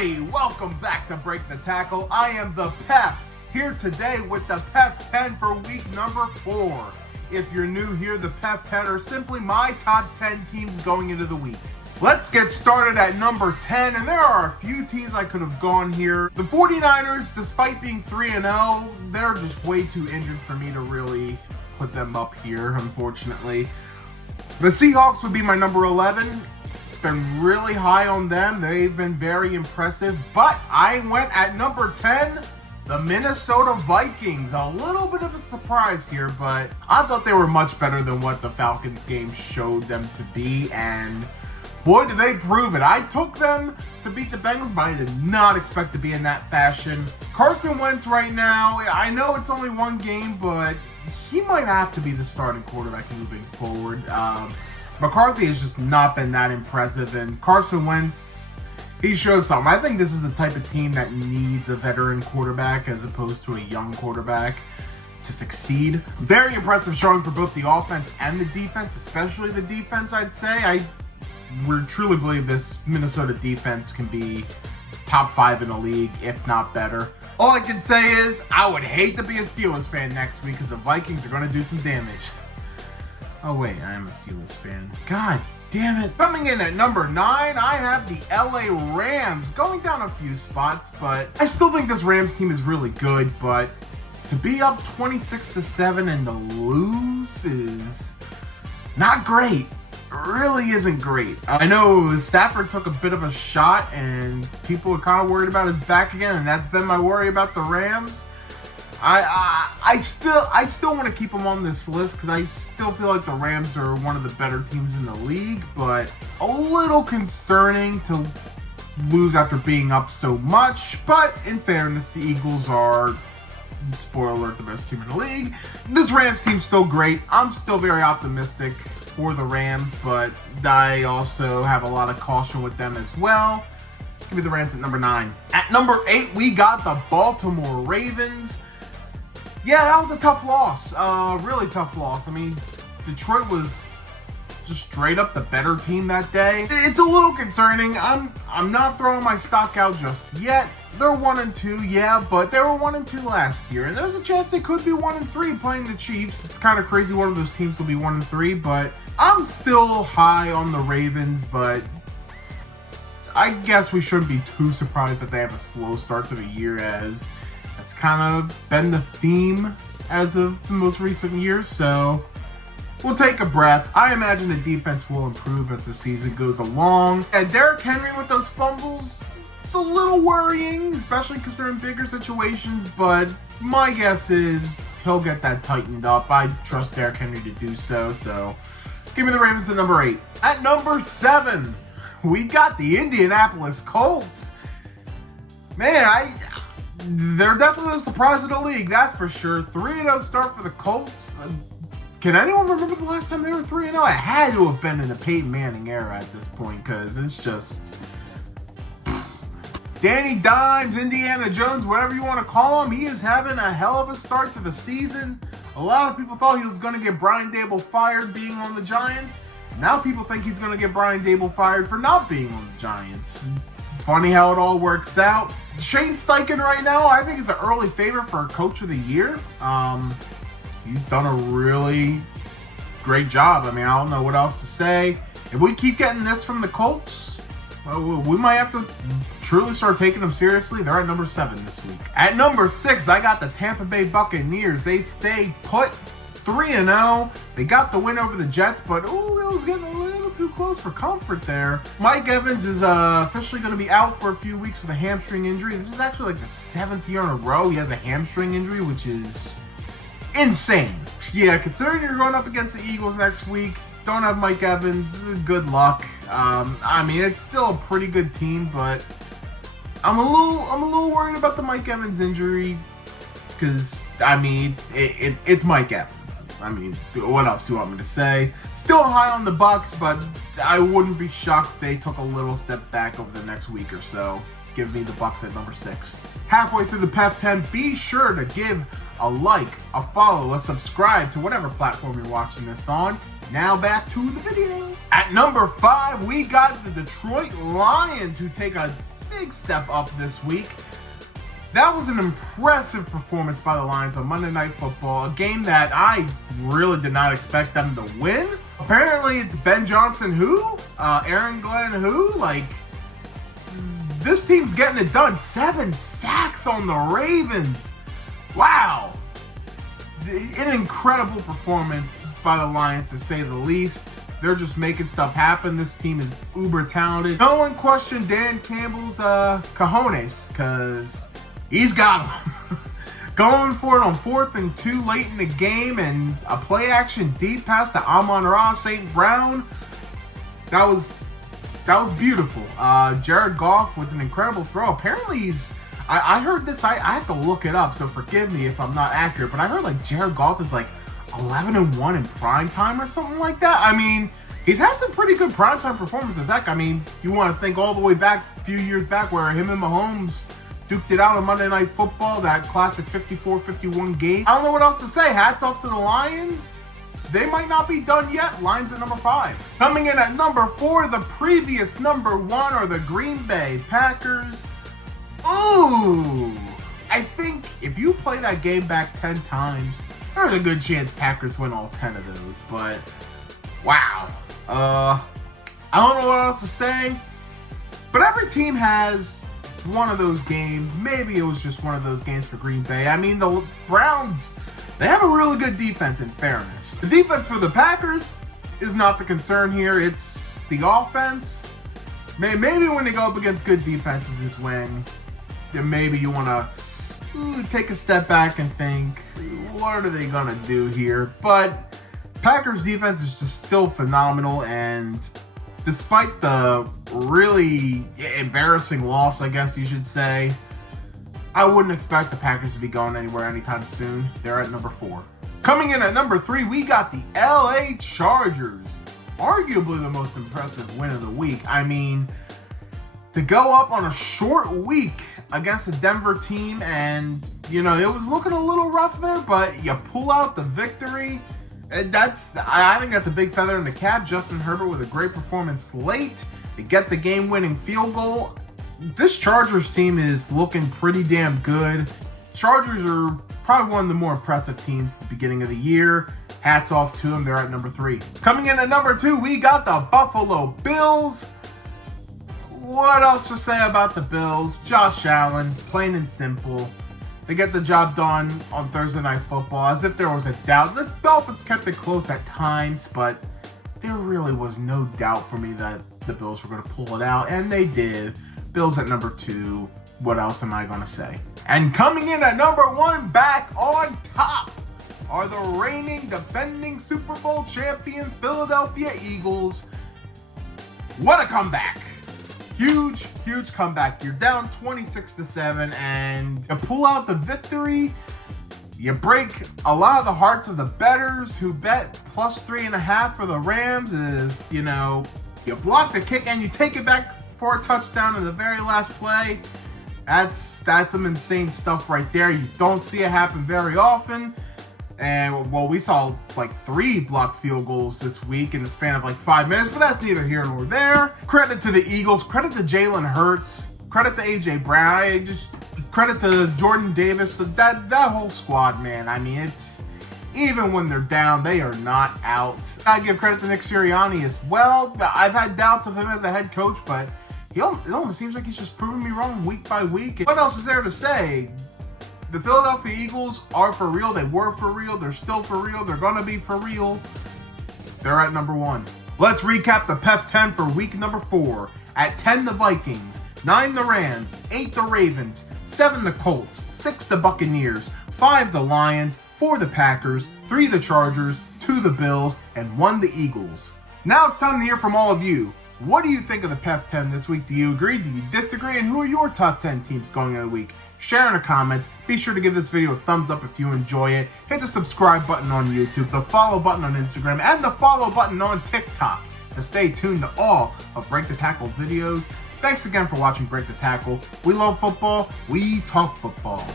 everybody, welcome back to Break the Tackle. I am the PEF, here today with the PEF 10 for week number 4. If you're new here, the PEF 10 are simply my top 10 teams going into the week. Let's get started at number 10, and there are a few teams I could have gone here. The 49ers, despite being 3-0, they're just way too injured for me to really put them up here, unfortunately. The Seahawks would be my number 11. Been really high on them. They've been very impressive, but I went at number 10, the Minnesota Vikings. A little bit of a surprise here, but I thought they were much better than what the Falcons game showed them to be, and boy, did they prove it. I took them to beat the Bengals, but I did not expect to be in that fashion. Carson Wentz right now, I know it's only one game, but he might have to be the starting quarterback moving forward. McCarthy has just not been that impressive, and Carson Wentz, he showed something. I think this is the type of team that needs a veteran quarterback as opposed to a young quarterback to succeed. Very impressive showing for both the offense and the defense, especially the defense, I'd say. I truly believe this Minnesota defense can be top 5 in the league, if not better. All I can say is I would hate to be a Steelers fan next week because the Vikings are going to do some damage. Oh wait, I am a Steelers fan. God damn it. Coming in at number 9, I have the LA Rams, going down a few spots, but I still think this Rams team is really good, but to be up 26-7 and to lose is not great. It really isn't great. I know Stafford took a bit of a shot and people are kind of worried about his back again, and that's been my worry about the Rams. I still want to keep them on this list because I still feel like the Rams are one of the better teams in the league, but a little concerning to lose after being up so much. But in fairness, the Eagles are, spoiler alert, the best team in the league. This Rams team's still great. I'm still very optimistic for the Rams, but I also have a lot of caution with them as well. Give me the Rams at number 9. At number 8, we got the Baltimore Ravens. Yeah, that was a tough loss. Really tough loss. I mean, Detroit was just straight up the better team that day. It's a little concerning. I'm not throwing my stock out just yet. They're 1-2, yeah, but they were 1-2 last year, and there's a chance they could be 1-3 playing the Chiefs. It's kind of crazy one of those teams will be 1-3, but I'm still high on the Ravens, but I guess we shouldn't be too surprised that they have a slow start to the year, as that's kind of been the theme as of the most recent years, so we'll take a breath. I imagine the defense will improve as the season goes along. And Derrick Henry with those fumbles, it's a little worrying, especially considering bigger situations, but my guess is he'll get that tightened up. I trust Derrick Henry to do so, so give me the Ravens at number 8. At number 7, we got the Indianapolis Colts. Man, they're definitely the surprise of the league, that's for sure. 3-0 start for the Colts. Can anyone remember the last time they were 3-0? It had to have been in the Peyton Manning era at this point, because it's just Danny Dimes, Indiana Jones, whatever you want to call him. He is having a hell of a start to the season. A lot of people thought he was going to get Brian Daboll fired being on the Giants. Now people think he's going to get Brian Daboll fired for not being on the Giants. Funny how it all works out. Shane Steichen right now, I think, is an early favorite for Coach of the Year. He's done a really great job. I mean, I don't know what else to say. If we keep getting this from the Colts, we might have to truly start taking them seriously. They're at number 7 this week. At number 6, I got the Tampa Bay Buccaneers. They stayed put, 3-0. They got the win over the Jets, but it was getting a little too close for comfort there. Mike Evans is officially going to be out for a few weeks with a hamstring injury. This is actually like the 7th year in a row he has a hamstring injury, which is insane. Yeah, considering you're going up against the Eagles next week, don't have Mike Evans, good luck. I mean, it's still a pretty good team, but I'm a little worried about the Mike Evans injury because, I mean, it's Mike Evans. I mean, what else do you want me to say? Still high on the Bucs, but I wouldn't be shocked if they took a little step back over the next week or so. Give me the Bucs at number 6. Halfway through the PEF 10, be sure to give a like, a follow, a subscribe to whatever platform you're watching this on. Now back to the video. At number 5, we got the Detroit Lions, who take a big step up this week. That was an impressive performance by the Lions on Monday Night Football, a game that I really did not expect them to win. Apparently, it's Ben Johnson who? Aaron Glenn who? Like, this team's getting it done. 7 sacks on the Ravens. Wow. An incredible performance by the Lions, to say the least. They're just making stuff happen. This team is uber talented. No one questioned Dan Campbell's cojones, because he's got them. Going for it on 4th and 2 late in the game, and a play action deep pass to Amon-Ra St. Brown. That was beautiful. Jared Goff with an incredible throw. Apparently I heard this, I have to look it up, so forgive me if I'm not accurate, but I heard like Jared Goff is like 11-1 in primetime or something like that. I mean, he's had some pretty good primetime performances. Heck, I mean, you want to think all the way back, a few years back, where him and Mahomes duked it out on Monday Night Football, that classic 54-51 game. I don't know what else to say. Hats off to the Lions. They might not be done yet. Lions at number 5. Coming in at number 4, the previous number 1 are the Green Bay Packers. Ooh, I think if you play that game back 10 times, there's a good chance Packers win all 10 of those, but wow. I don't know what else to say, but every team has one of those games. Maybe it was just one of those games for Green Bay. I mean, the Browns, they have a really good defense, in fairness. The defense for the Packers is not the concern here. It's the offense. Maybe when they go up against good defenses is when maybe you want to take a step back and think, what are they going to do here? But Packers defense is just still phenomenal, and despite the really embarrassing loss, I guess you should say, I wouldn't expect the Packers to be going anywhere anytime soon. They're at number 4. Coming in at number 3, we got the LA Chargers. Arguably the most impressive win of the week. I mean, to go up on a short week against the Denver team, and, you know, it was looking a little rough there, but you pull out the victory. And I think that's a big feather in the cap. Justin Herbert with a great performance late. They get the game-winning field goal. This Chargers team is looking pretty damn good. Chargers are probably one of the more impressive teams at the beginning of the year. Hats off to them. They're at number 3. Coming in at number 2, we got the Buffalo Bills. What else to say about the Bills? Josh Allen, plain and simple. They get the job done on Thursday Night Football, as if there was a doubt. The Dolphins kept it close at times, but there really was no doubt for me that the Bills were going to pull it out, and they did. Bills at number 2. What else am I going to say? And coming in at number 1, back on top, are the reigning, defending Super Bowl champion Philadelphia Eagles. What a comeback. Huge comeback. You're down 26-7, and you pull out the victory. You break a lot of the hearts of the bettors who bet plus 3.5 for the Rams. Is, you know, you block the kick and you take it back for a touchdown in the very last play. That's some insane stuff right there. You don't see it happen very often. And, well, we saw like 3 blocked field goals this week in the span of like 5 minutes, but that's neither here nor there. Credit to the Eagles, credit to Jalen Hurts, credit to A.J. Brown, credit to Jordan Davis, that whole squad, man. I mean, it's, even when they're down, they are not out. I give credit to Nick Sirianni as well. I've had doubts of him as a head coach, but it almost seems like he's just proving me wrong week by week. What else is there to say? The Philadelphia Eagles are for real. They were for real. They're still for real. They're going to be for real. They're at number 1. Let's recap the PEF 10 for week number 4. At 10, the Vikings. 9, the Rams. 8, the Ravens. 7, the Colts. 6, the Buccaneers. 5, the Lions. 4, the Packers. 3, the Chargers. 2, the Bills. And 1, the Eagles. Now it's time to hear from all of you. What do you think of the PEF 10 this week? Do you agree? Do you disagree? And who are your top 10 teams going into the week? Share in the comments. Be sure to give this video a thumbs up if you enjoy it. Hit the subscribe button on YouTube, the follow button on Instagram, and the follow button on TikTok to stay tuned to all of Break the Tackle videos. Thanks again for watching Break the Tackle. We love football. We talk football.